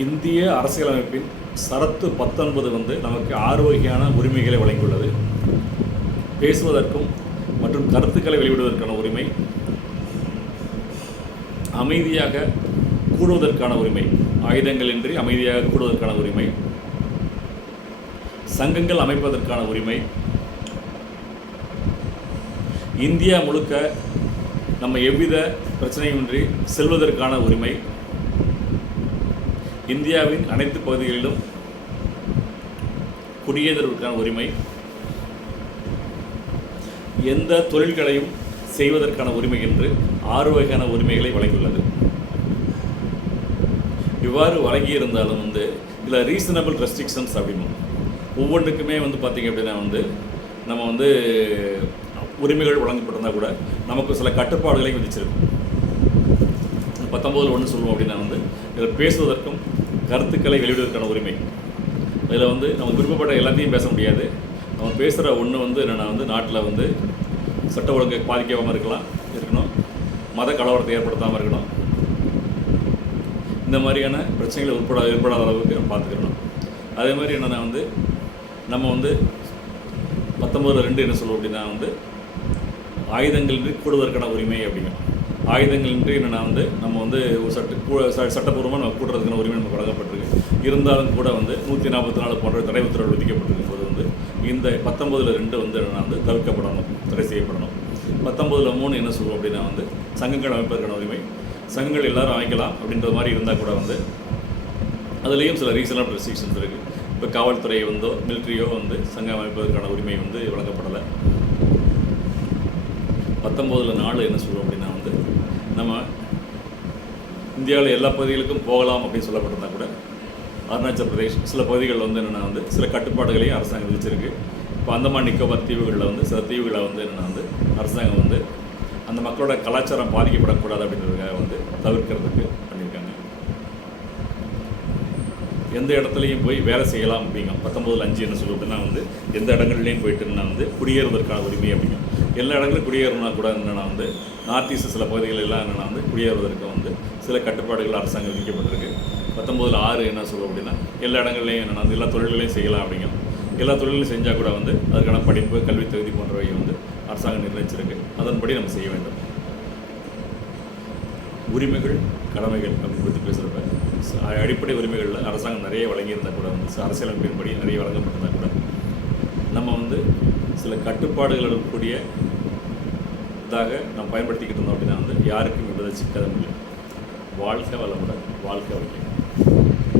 இந்திய அரசியலமைப்பின் சரத்து 19 வந்து நமக்கு 6 வகையான உரிமைகளை வழங்கியுள்ளது. பேசுவதற்கும் மற்றும் கருத்துக்களை வெளியிடுவதற்கான உரிமை, அமைதியாக கூடுவதற்கான உரிமை, ஆயுதங்களின்றி அமைதியாக கூடுவதற்கான உரிமை, சங்கங்கள் அமைப்பதற்கான உரிமை, இந்தியா முழுக்க நம்ம எவ்வித பிரச்சனையுமின்றி செல்வதற்கான உரிமை, இந்தியாவின் அனைத்து பகுதிகளிலும் குடியேறுவதற்கான உரிமை, எந்த தொழில்களையும் செய்வதற்கான உரிமை என்று 6 வகையான உரிமைகளை வழங்கியுள்ளது. இவ்வாறு வழங்கியிருந்தாலும் இதில் ரீசனபிள் ரெஸ்ட்ரிக்ஷன்ஸ் அப்படின்னு ஒவ்வொன்றுக்குமே பார்த்திங்க அப்படின்னா நம்ம உரிமைகள் வழங்கப்பட்டிருந்தால் கூட நமக்கு சில கட்டுப்பாடுகளை விதிச்சிருக்கும். 19 ஒன்று சொல்லுவோம் அப்படின்னா இதில் பேசுவதற்கும் கருத்துக்களை வெளியிடுவதற்கான உரிமை. இதில் நம்ம விருப்பப்பட்ட எல்லாத்தையும் பேச முடியாது. நம்ம பேசுகிற ஒன்று என்னென்னா நாட்டில் சட்ட ஒழுங்கை பாதிக்காமல் இருக்கணும், மத கலவரத்தை ஏற்படுத்தாமல் இருக்கணும். இந்த மாதிரியான பிரச்சனைகள் ஏற்படாத அளவுக்கு நம்ம பார்த்துக்கிறணும். அதே மாதிரி என்னென்னா நம்ம 19(2) என்ன சொல்லுவோம் அப்படின்னா ஆயுதங்களின்றி கூடுவதற்கான உரிமை அப்படிங்க. ஆயுதங்களின்றி என்னென்னா நம்ம ஒரு சட்டப்பூர்வமாக நம்ம கூடுறதுக்கான உரிமை நமக்கு வழங்கப்பட்டிருக்கு. இருந்தாலும் கூட 144 போன்ற தடை உத்தரவு விதிக்கப்பட்டிருக்கும் போது இந்த 19(2) என்னென்னா தவிர்க்கப்படணும், தடை செய்யப்படணும். 19(3) என்ன சொல்லுவோம் அப்படின்னா சங்கங்கள் அமைப்பதற்கான உரிமை. சங்கங்கள் எல்லோரும் அமைக்கலாம் அப்படின்ற மாதிரி இருந்தால் கூட அதுலேயும் சில ரீசனபிள் ரெஸ்ட்ரிக்ஷன்ஸ் இருக்குது. இப்போ காவல்துறையோ மிலிட்ரியோ சங்கம் அமைப்பதற்கான உரிமை வழங்கப்படலை. 19(4) என்ன சொல்லுவோம் அப்படின்னா நம்ம இந்தியாவில் எல்லா பகுதிகளுக்கும் போகலாம் அப்படின்னு சொல்லப்பட்டிருந்தால் கூட அருணாச்சல் பிரதேஷ் சில பகுதிகளில் என்னென்னா சில கட்டுப்பாடுகளையும் அரசாங்கம் விதிச்சிருக்கு. இப்போ அந்தமான் நிக்கோபார் தீவுகளில் சில தீவுகளில் என்னென்னா அரசாங்கம் அந்த மக்களோட கலாச்சாரம் பாதிக்கப்படக்கூடாது அப்படின்றதுக்காக தவிர்க்கிறதுக்கு பண்ணியிருக்காங்க. எந்த இடத்துலையும் போய் வேலை செய்யலாம் அப்படிங்க. 19(5) என்ன சொல்லுவோம் அப்படின்னா எந்த இடங்கள்லையும் போயிட்டுன்னா குடியேறுவதற்கான உரிமை அப்படிங்க. எல்லா இடங்களும் குடியேறினா கூட என்னென்னா நார்த் ஈஸ்ட் சில பகுதிகள் எல்லாம் என்னென்னா குடியேறுவதற்கு சில கட்டுப்பாடுகள் அரசாங்கம் விதிக்கப்பட்டிருக்கு. 19(6) என்ன சொல்லுவோம் அப்படின்னா எல்லா இடங்கள்லையும் என்னென்னா எல்லா தொழில்களையும் செய்யலாம் அப்படிங்க. எல்லா தொழில்களையும் செஞ்சால் கூட அதற்கான படிப்பு, கல்வி தகுதி போன்றவை அரசாங்கம் நிர்ணயிச்சிருக்கு. அதன்படி நம்ம செய்ய வேண்டும். உரிமைகள், கடமைகள் அப்படின்னு பற்றி பேசுகிறப்ப அடிப்படை உரிமைகளில் அரசாங்கம் நிறைய வழங்கியிருந்தால் கூட அரசியலமைப்பின்படி நிறைய வழங்கப்பட்டிருந்தால் கூட நம்ம சில கட்டுப்பாடுகளுடன் கூடிய இதாக நம்ம பயன்படுத்திக்கிட்டு இருந்தோம் அப்படின்னா யாருக்கும் விபத்து சிக்கலும் இல்லை. வாழ்க்கை வளமுடன், வாழ்க்கை வளம்.